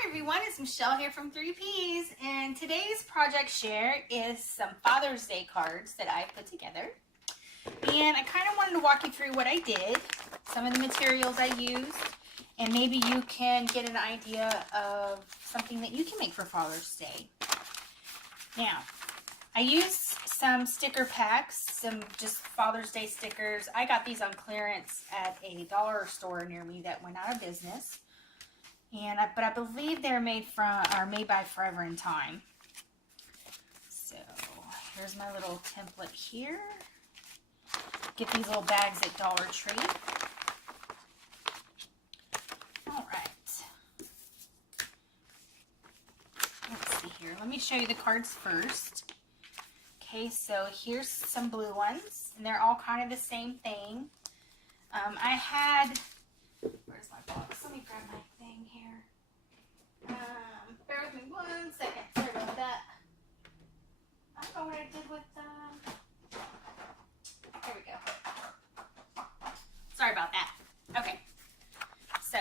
Hi everyone, it's Michelle here from 3Ps, and today's project share is some Father's Day cards that I put together. And I kind of wanted to walk you through what I did, some of the materials I used, and maybe you can get an idea of something that you can make for Father's Day. Now, I used some sticker packs, some just Father's Day stickers. I got these on clearance at a dollar store near me that went out of business. But I believe they're made by Forever in Time. So here's my little template here. Get these little bags at Dollar Tree. All right. Let's see here. Let me show you the cards first. Okay, so here's some blue ones, and they're all kind of the same thing. I had, where's my box? Let me grab my thing here. Bear with me 1 second. Sorry about that. I don't know what I did with there we go. Sorry about that. Okay. So,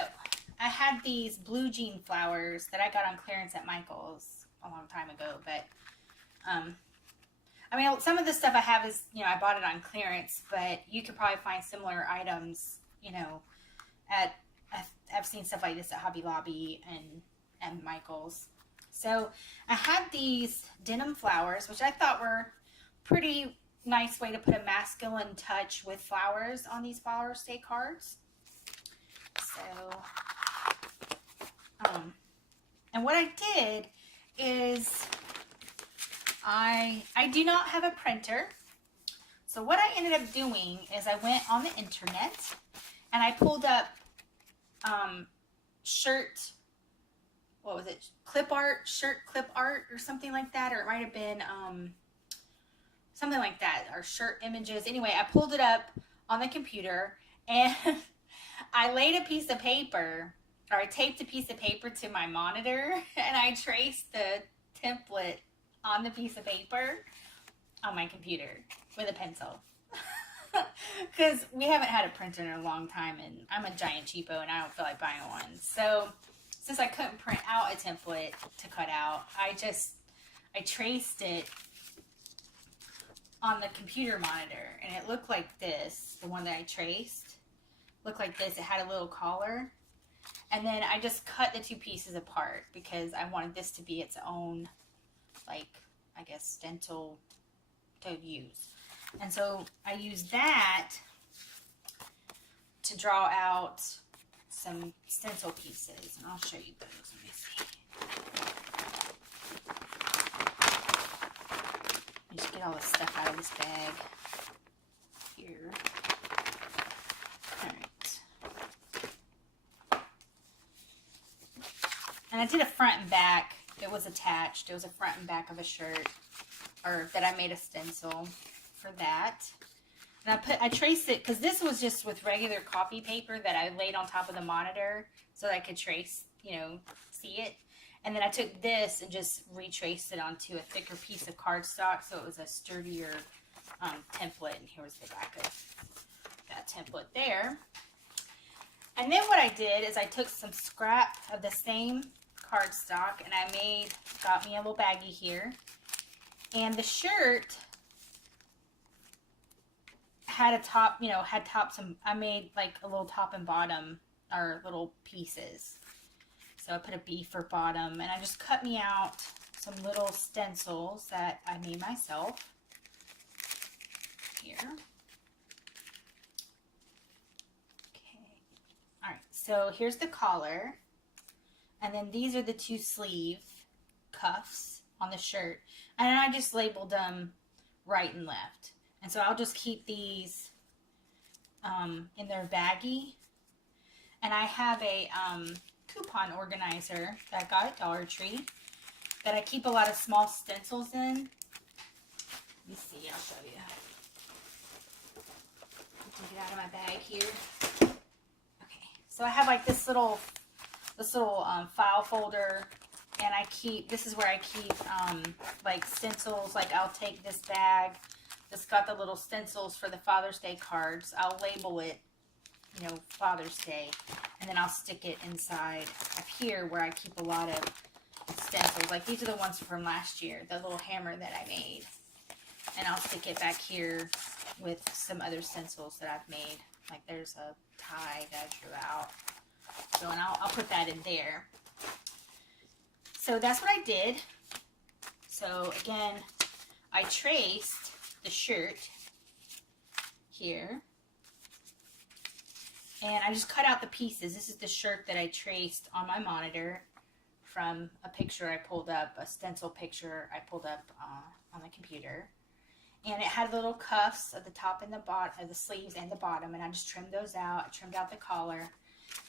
I had these blue jean flowers that I got on clearance at Michael's a long time ago, but I mean, some of the stuff I have is, I bought it on clearance, but you could probably find similar items, I've seen stuff like this at Hobby Lobby and Michael's. So I had these denim flowers, which I thought were pretty nice way to put a masculine touch with flowers on these Father's Day cards. So, and what I did is I do not have a printer. So what I ended up doing is I went on the internet and I pulled up shirt clip art or something like that, or it might have been something like that, or shirt images. Anyway, I pulled it up on the computer and I laid a piece of paper, or I taped a piece of paper to my monitor, and I traced the template on the piece of paper on my computer with a pencil. Because we haven't had a printer in a long time, and I'm a giant cheapo and I don't feel like buying one. So since I couldn't print out a template to cut out, I traced it on the computer monitor, and it looked like this. The one that I traced looked like this. It had a little collar, and then I just cut the two pieces apart because I wanted this to be its own, like, I guess, stencil to use. And so I used that to draw out some stencil pieces, and I'll show you those. Let me see. Let me just get all this stuff out of this bag here. All right. And I did a front and back. It was attached. It was a front and back of a shirt, or that I made a stencil for that. And I traced it because this was just with regular copy paper that I laid on top of the monitor so that I could trace, see it. And then I took this and just retraced it onto a thicker piece of cardstock so it was a sturdier template. And here was the back of that template there. And then what I did is I took some scrap of the same cardstock and I got me a little baggie here. And the shirt had a top, I made like a little top and bottom, or little pieces. So I put a B for bottom, and I just cut me out some little stencils that I made myself here. Okay. All right, so here's the collar, and then these are the two sleeve cuffs on the shirt, and I just labeled them right and left. And so I'll just keep these in their baggie. And I have a coupon organizer that I got at Dollar Tree that I keep a lot of small stencils in. Let me see, I'll show you. Take it out of my bag here. Okay, so I have like this little file folder, and this is where I keep like stencils. Like I'll take this bag that's got the little stencils for the Father's Day cards. I'll label it, Father's Day. And then I'll stick it inside up here where I keep a lot of stencils. Like these are the ones from last year, the little hammer that I made. And I'll stick it back here with some other stencils that I've made. Like there's a tie that I drew out. So, and I'll put that in there. So that's what I did. So again, I traced the shirt here. And I just cut out the pieces. This is the shirt that I traced on my monitor from a picture I pulled up, a stencil picture I pulled up on the computer. And it had little cuffs at the top and the bottom, of the sleeves and the bottom, and I just trimmed those out. I trimmed out the collar.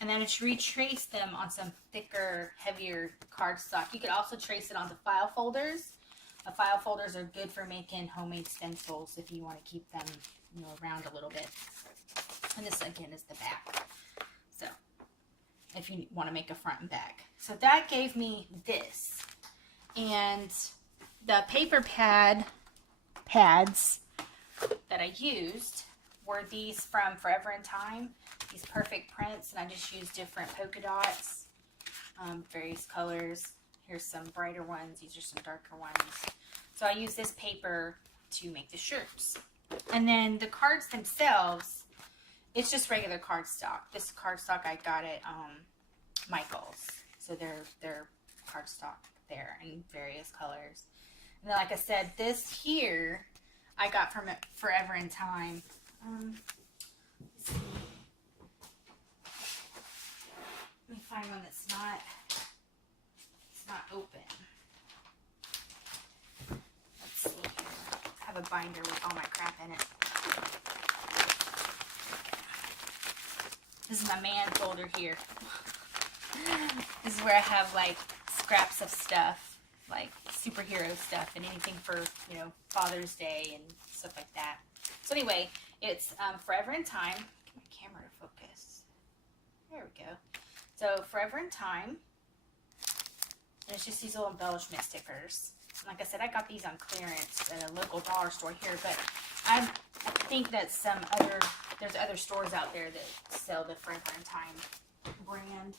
And then I just retraced them on some thicker, heavier cardstock. You could also trace it onto file folders. File folders are good for making homemade stencils if you want to keep them, you know, around a little bit. And this again is the back. So if you want to make a front and back. So that gave me this. And the paper pads that I used were these from Forever in Time. These perfect prints. And I just used different polka dots. Various colors. Here's some brighter ones. These are some darker ones. So I use this paper to make the shirts. And then the cards themselves, it's just regular cardstock. This cardstock I got at Michael's. So they're cardstock there in various colors. And then, like I said, this here I got from Forever in Time. Let's see. Let me find one that's not open. Let's see here. I have a binder with all my crap in it. This is my man folder here. This is where I have like scraps of stuff, like superhero stuff and anything for, you know, Father's Day and stuff like that. So anyway, it's Forever in Time. Get my camera to focus. There we go. So Forever in Time. And it's just these little embellishment stickers. Like I said, I got these on clearance at a local dollar store here, but I think that there's other stores out there that sell the Forever in Time brand.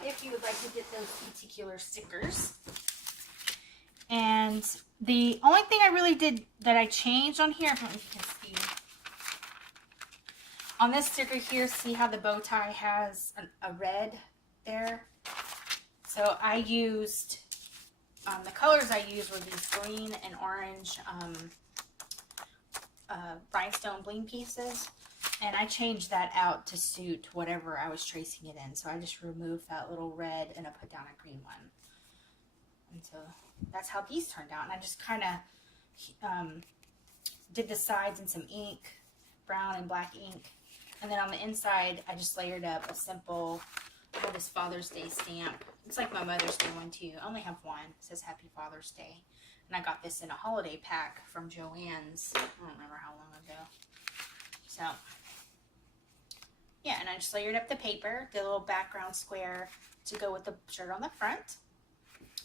If you would like to get those particular stickers. And the only thing I really did that I changed on here, I don't know if you can see. On this sticker here, see how the bow tie has a red there? So I used, the colors I used were these green and orange rhinestone bling pieces. And I changed that out to suit whatever I was tracing it in. So I just removed that little red and I put down a green one. And so that's how these turned out. And I just kind of did the sides in some ink, brown and black ink. And then on the inside, I just layered up a simple, I have this Father's Day stamp. It's like my Mother's Day one too. I only have one. It says Happy Father's Day. And I got this in a holiday pack from Joann's. I don't remember how long ago. So, yeah, and I just layered up the paper, the little background square to go with the shirt on the front.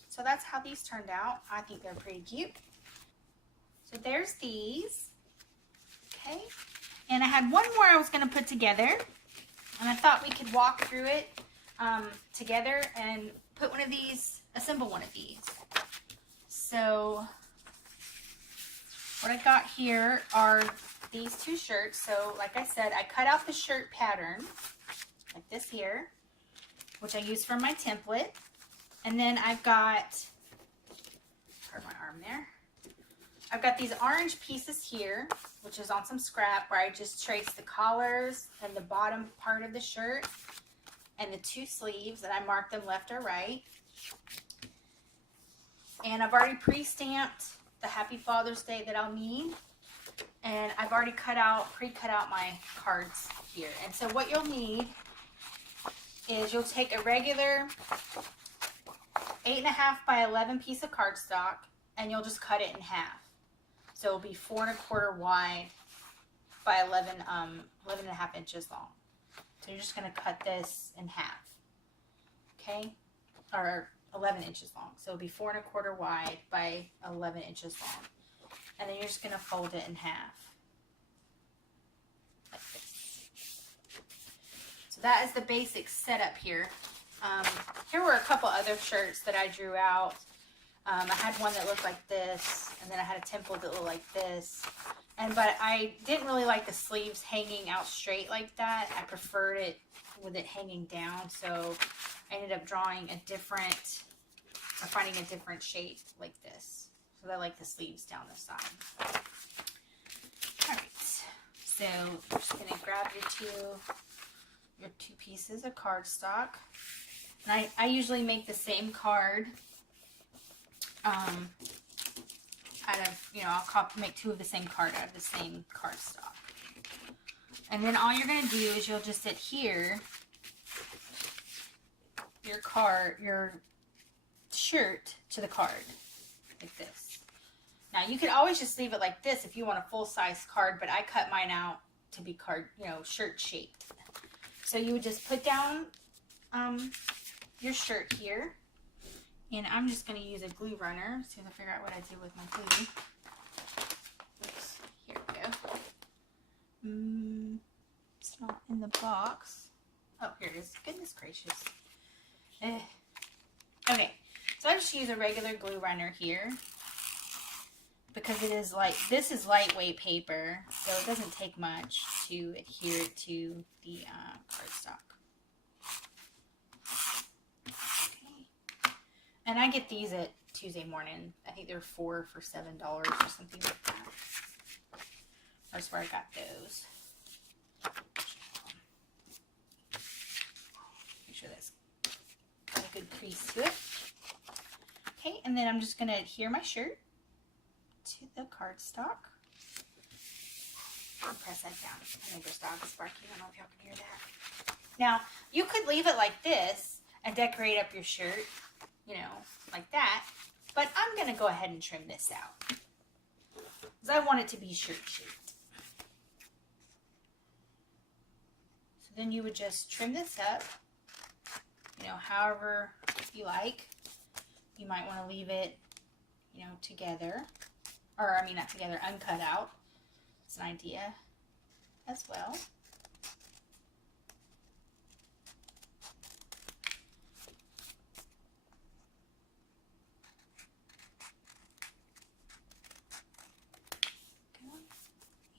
So that's how these turned out. I think they're pretty cute. So there's these. Okay. And I had one more I was going to put together. And I thought we could walk through it together and put one of these, assemble one of these. So what I got here are these two shirts. So like I said, I cut out the shirt pattern like this here, which I used for my template. And then I've got, pardon my arm there. I've got these orange pieces here, which is on some scrap where I just traced the collars and the bottom part of the shirt and the two sleeves, and I marked them left or right. And I've already pre-stamped the Happy Father's Day that I'll need. And I've already pre-cut out my cards here. And so what you'll need is you'll take a regular 8.5 by 11 piece of cardstock and you'll just cut it in half. So it'll be 4 1/4 wide by 11.5 inches long. So you're just going to cut this in half. Okay? Or 11 inches long. So it'll be 4 1/4 wide by 11 inches long. And then you're just going to fold it in half. Like this. So that is the basic setup here. Here were a couple other shirts that I drew out. I had one that looked like this, and then I had a temple that looked like this. But I didn't really like the sleeves hanging out straight like that. I preferred it with it hanging down, so I ended up drawing a different, or finding a different shape like this. So I like the sleeves down the side. Alright, so you're just going to grab your two pieces of cardstock. And I usually make the same card out of, you know, I'll make two of the same card out of the same cardstock. And then all you're going to do is you'll just adhere your shirt to the card, like this. Now, you could always just leave it like this if you want a full-size card, but I cut mine out to be card, you know, shirt-shaped. So you would just put down your shirt here. And I'm just going to use a glue runner as soon as I figure out what I do with my glue. Oops, here we go. It's not in the box. Oh, here it is. Goodness gracious. Okay, so I just use a regular glue runner here. Because it is like, this is lightweight paper, so it doesn't take much to adhere it to the cardstock. And I get these at Tuesday Morning. I think they're 4 for $7 or something like that. That's where I got those. Make sure that's got a good crease to it. Okay, and then I'm just going to adhere my shirt to the cardstock. And press that down. My neighbor's dog is barking. I don't know if y'all can hear that. Now, you could leave it like this and decorate up your shirt, you know, like that. But I'm going to go ahead and trim this out, because I want it to be shirt shaped. So then you would just trim this up, you know, however you like. You might want to leave it, you know, together. Or, I mean, not together, uncut out. It's an idea as well.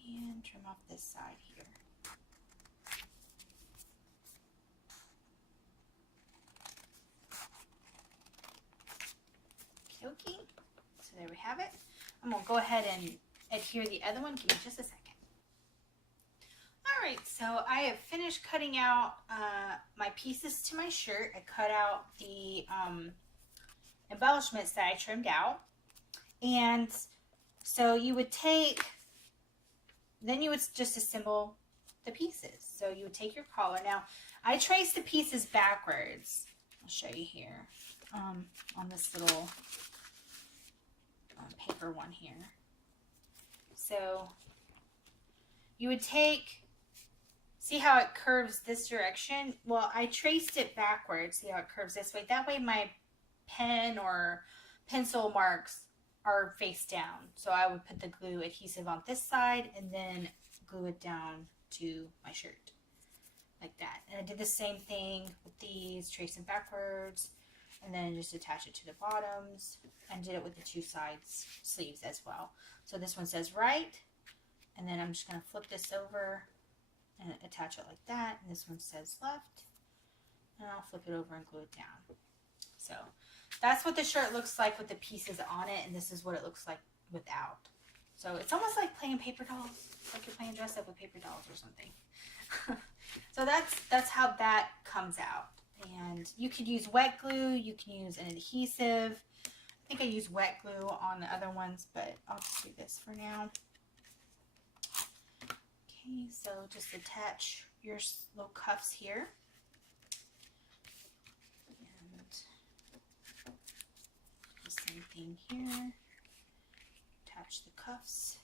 And trim off this side here. Okay, so there we have it. I'm going to go ahead and adhere the other one. Give me just a second. Alright, so I have finished cutting out my pieces to my shirt. I cut out the embellishments that I trimmed out. And so you would take, then you would just assemble the pieces. So you would take your collar. Now, I traced the pieces backwards. I'll show you here on this little paper one here. So you would take, see how it curves this direction? Well, I traced it backwards. See how it curves this way? That way my pen or pencil marks are face down. So I would put the glue adhesive on this side and then glue it down to my shirt like that. And I did the same thing with these, trace them backwards, and then just attach it to the bottoms, and did it with the two sides sleeves as well. So this one says right, and then I'm just going to flip this over and attach it like that, and this one says left, and I'll flip it over and glue it down. So that's what the shirt looks like with the pieces on it, and this is what it looks like without. So it's almost like playing paper dolls. It's like you're playing dress up with paper dolls or something. So that's how that comes out. And you could use wet glue, you can use an adhesive. I think I use wet glue on the other ones, but I'll just do this for now. Okay, so just attach your little cuffs here. And the same thing here. Attach the cuffs.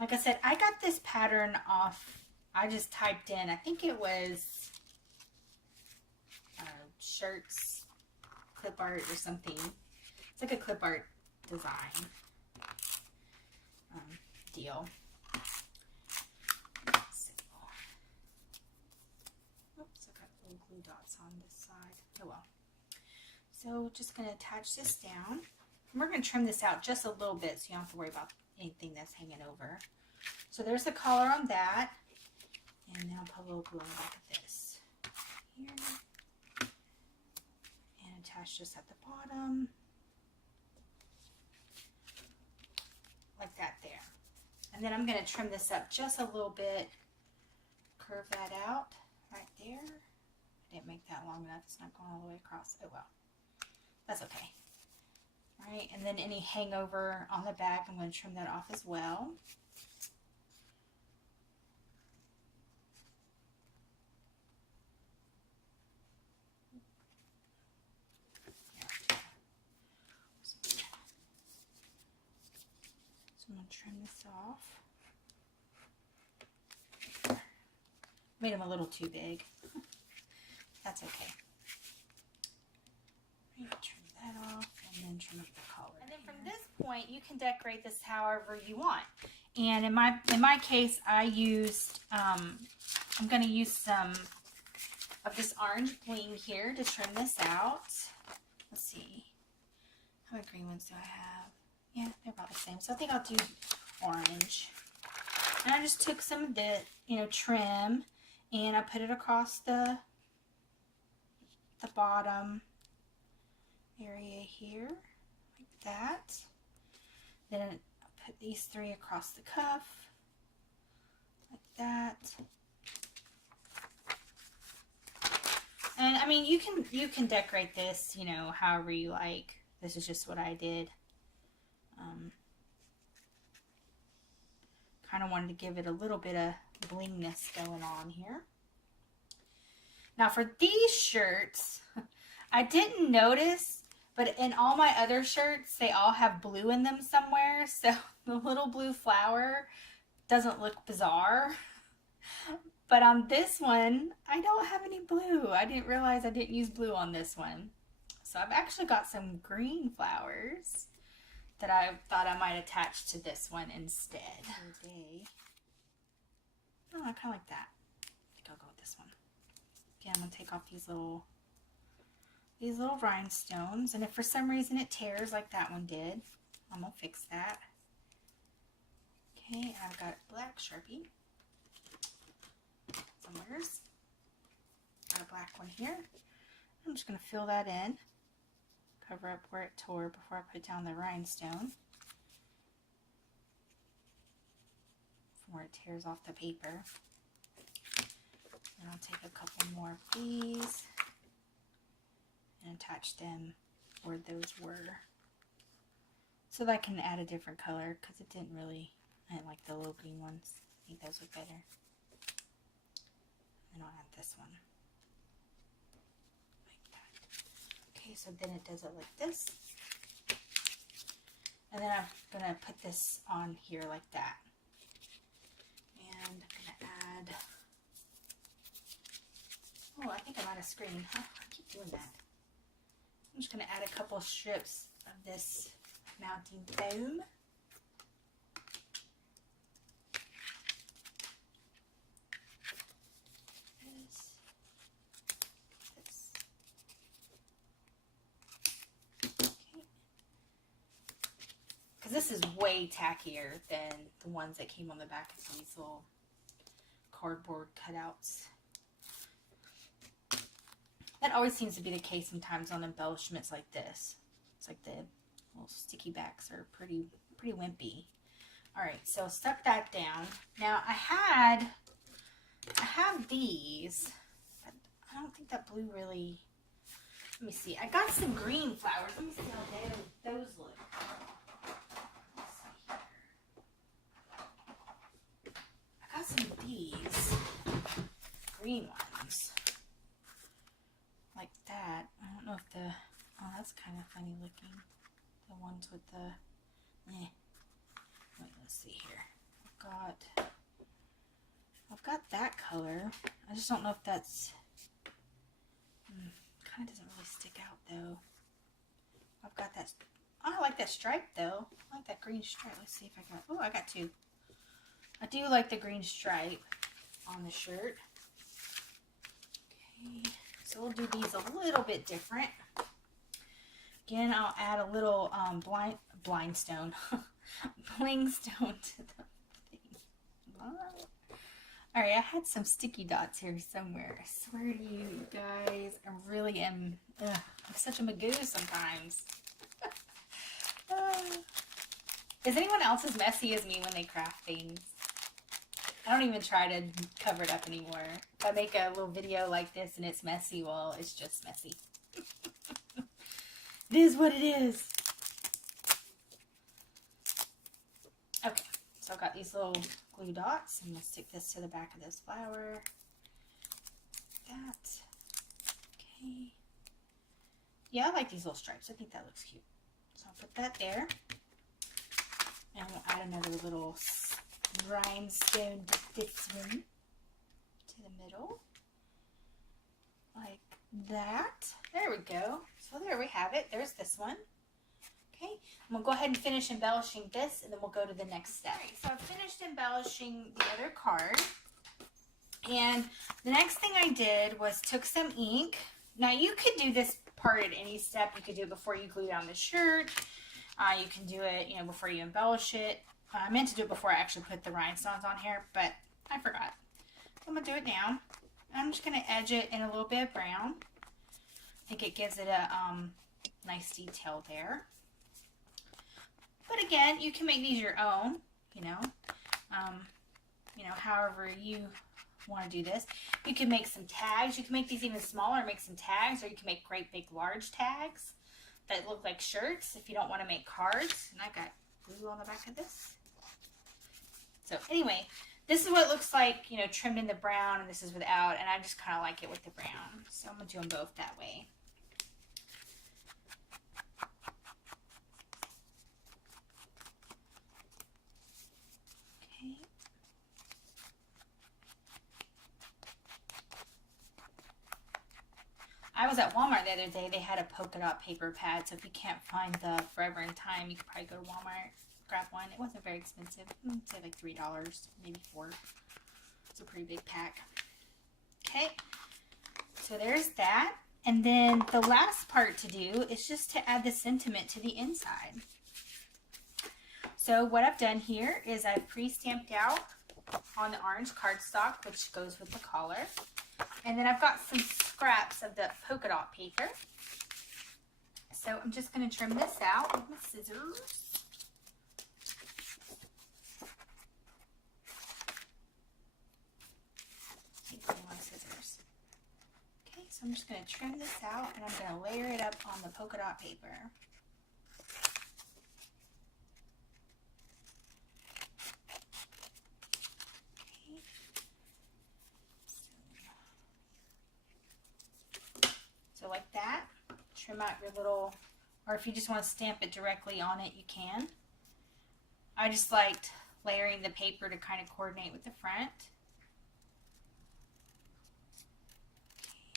Like I said, I got this pattern off, I just typed in, I think it was shirts, clip art or something. It's like a clip art design deal. So, glue dots on this side. Oh well. So just going to attach this down. And we're going to trim this out just a little bit so you don't have to worry about anything that's hanging over. So there's the collar on that. And then I'll put a little glue on the back of this here. And attach this at the bottom. Like that there. And then I'm going to trim this up just a little bit. Curve that out right there. I didn't make that long enough. It's not going all the way across. Oh well. That's okay. All right, and then any hangover on the back, I'm going to trim that off as well. So I'm going to trim this off. Made them a little too big. That's okay. Trim that off and then trim up the collar. And then from this point, you can decorate this however you want. And in my case, I used I'm going to use some of this orange bling here to trim this out. Let's see, how many green ones do I have? Yeah, they're about the same. So I think I'll do orange. And I just took some of the trim and I put it across the bottom area here, like that. Then I put these three across the cuff, like that. And I mean, you can decorate this, however you like. This is just what I did. Kind of wanted to give it a little bit of blingness going on here. Now for these shirts, I didn't notice, but in all my other shirts, they all have blue in them somewhere. So the little blue flower doesn't look bizarre. But on this one, I don't have any blue. I didn't realize I didn't use blue on this one. So I've actually got some green flowers that I thought I might attach to this one instead. Oh, I kind of like that. I think I'll go with this one. Again, I'm going to take off these little rhinestones. And if for some reason it tears like that one did, I'm going to fix that. Okay, I've got black Sharpie. Somewheres. Got a black one here. I'm just going to fill that in. Cover up where it tore before I put down the rhinestone. Where it tears off the paper. And I'll take a couple more of these and attach them where those were. So that I can add a different color because I didn't like the little green ones. I think those look better. And I'll add this one. Like that. Okay, so then it does it like this. And then I'm going to put this on here like that. And I'm going to add, oh, I think I'm out of screen. Huh? I keep doing that. I'm just going to add a couple strips of this mounting foam. This is way tackier than the ones that came on the back of these little cardboard cutouts. That always seems to be the case sometimes on embellishments like this. It's like the little sticky backs are pretty wimpy. Alright, so stuck that down. Now I have these, but I don't think that blue really, let me see. I got some green flowers. Let me see how those look. Some of these green ones like that. I don't know if oh, that's kind of funny looking, the ones with the wait, let's see here. I've got that color. I just don't know if that's kind of doesn't really stick out though. I've got that. Oh, I like that stripe though. I like that green stripe. Let's see if I got, oh, I got two. I do like the green stripe on the shirt. Okay, So we'll do these a little bit different. Again, I'll add a little bling stone to the thing. Alright, I had some sticky dots here somewhere. I swear to you guys, I really am, I'm such a magoo sometimes. Is anyone else as messy as me when they craft things? I don't even try to cover it up anymore. If I make a little video like this and it's messy, well, it's just messy. It is what it is. Okay, so I've got these little glue dots. I'm going to stick this to the back of this flower. That. Okay. Yeah, I like these little stripes. I think that looks cute. So I'll put that there. And we'll add another little rhinestone one to the middle. Like that. There we go. So there we have it. There's this one. Okay, I'm going to go ahead and finish embellishing this, and then we'll go to the next step. Right, so I've finished embellishing the other card. And the next thing I did was took some ink. Now you could do this part at any step. You could do it before you glue down the shirt. You can do it, you know, before you embellish it. I meant to do it before I actually put the rhinestones on here, but I forgot. So I'm going to do it now. I'm just going to edge it in a little bit of brown. I think it gives it a nice detail there. But again, you can make these your own, you know, however you want to do this. You can make some tags. You can make these even smaller, make some tags, or you can make great big large tags that look like shirts if you don't want to make cards. And I got glue on the back of this. So anyway, this is what it looks like, you know, trimmed in the brown, and this is without, and I just kind of like it with the brown. So I'm going to do them both that way. Okay. I was at Walmart the other day. They had a polka dot paper pad, so if you can't find the Forever in Time, you could probably go to Walmart, grab one. It wasn't very expensive. I'd say like $3, maybe $4. It's a pretty big pack. Okay, so there's that. And then the last part to do is just to add the sentiment to the inside. So what I've done here is I've pre-stamped out on the orange cardstock, which goes with the collar. And then I've got some scraps of the polka dot paper. So I'm just going to trim this out with my scissors. Okay, so I'm just going to trim this out, and I'm going to layer it up on the polka dot paper. So like that, trim out your little, or if you just want to stamp it directly on it, you can. I just liked layering the paper to kind of coordinate with the front.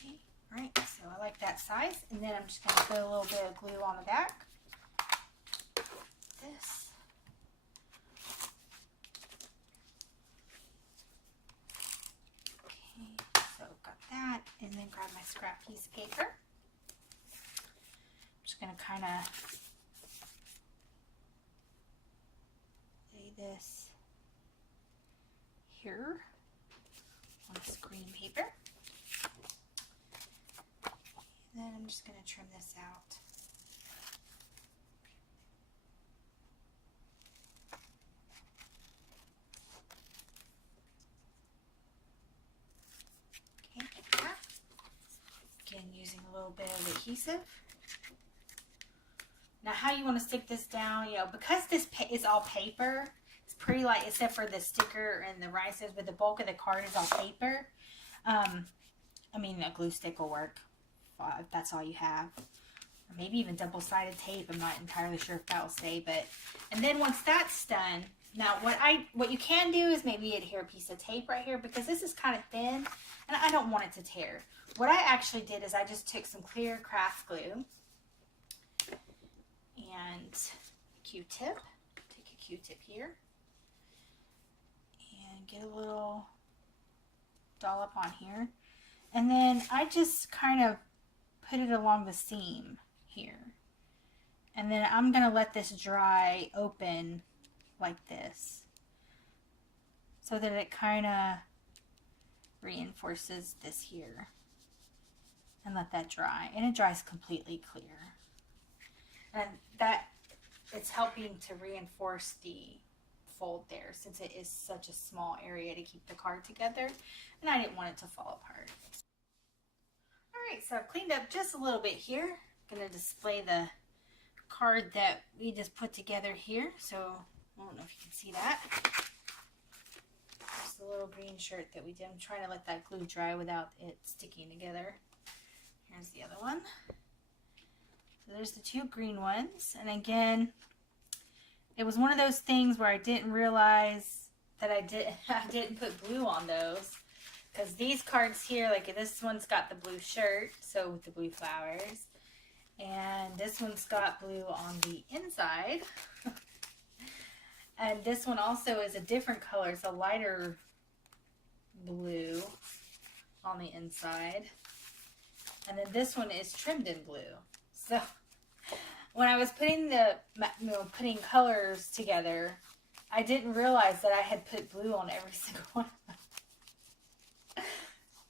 Okay, alright, so I like that size, and then I'm just going to put a little bit of glue on the back. This. Okay, so I've got that, and then grab my scrap piece of paper. I'm just going to kind of lay this here on this green paper. And then I'm just going to trim this out. Okay, like that. Again, using a little bit of adhesive. Now, how you want to stick this down, you know, because this is all paper, it's pretty light, except for the sticker and the rhinestones, but the bulk of the card is all paper. I mean, a glue stick will work if that's all you have. Or maybe even double-sided tape. I'm not entirely sure if that will stay, but, and then once that's done, now what you can do is maybe adhere a piece of tape right here, because this is kind of thin, and I don't want it to tear. What I actually did is I just took some clear craft glue and Q-tip. Take a Q-tip here and get a little dollop on here, And then I just kind of put it along the seam here. And then I'm going to let this dry open like this, so that it kind of reinforces this here. And let that dry. And it dries completely clear. And that, it's helping to reinforce the fold there, since it is such a small area to keep the card together. And I didn't want it to fall apart. Alright, so I've cleaned up just a little bit here. I'm going to display the card that we just put together here. So, I don't know if you can see that. Just a little green shirt that we did. I'm trying to let that glue dry without it sticking together. Here's the other one. So there's the two green ones. And again, it was one of those things where I didn't realize that I didn't put blue on those. Because these cards here, like this one's got the blue shirt, so with the blue flowers. And this one's got blue on the inside. And this one also is a different color. It's a lighter blue on the inside. And then this one is trimmed in blue. So when I was putting putting colors together, I didn't realize that I had put blue on every single one of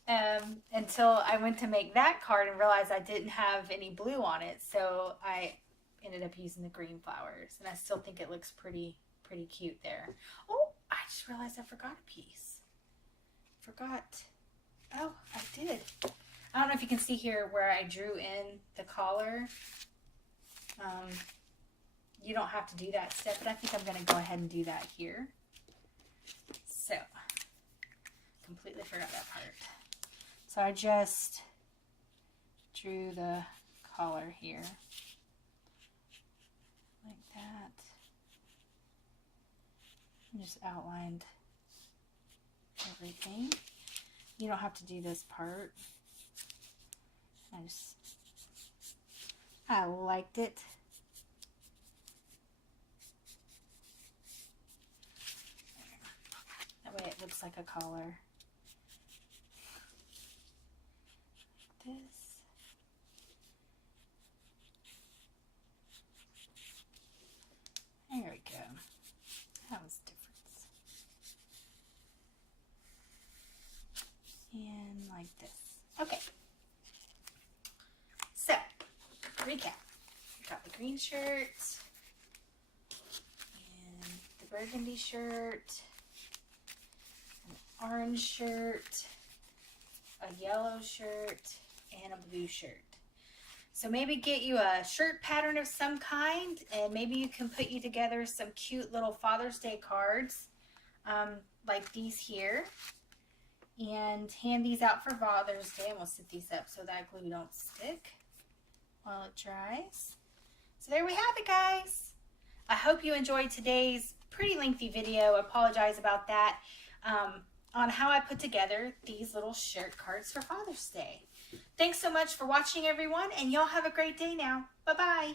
them. Until I went to make that card and realized I didn't have any blue on it. So I ended up using the green flowers. And I still think it looks pretty cute there. Oh, I just realized I forgot a piece. Oh, I did. I don't know if you can see here where I drew in the collar. You don't have to do that step, but I think I'm going to go ahead and do that here. So, completely forgot that part. So I just drew the collar here, like that. And just outlined everything. You don't have to do this part. I liked it. That way it looks like a collar. Like this. There we go. That was the difference. And like this. Okay. So, recap. Got the green shirt, and the burgundy shirt, an orange shirt, a yellow shirt, and a blue shirt. So maybe get you a shirt pattern of some kind, and maybe you can put you together some cute little Father's Day cards like these here, and hand these out for Father's Day. And we'll sit these up so that glue don't stick while it dries. So there we have it, guys. I hope you enjoyed today's pretty lengthy video. I apologize about that, on how I put together these little shirt cards for Father's Day. Thanks so much for watching, everyone, and y'all have a great day now. Bye-bye.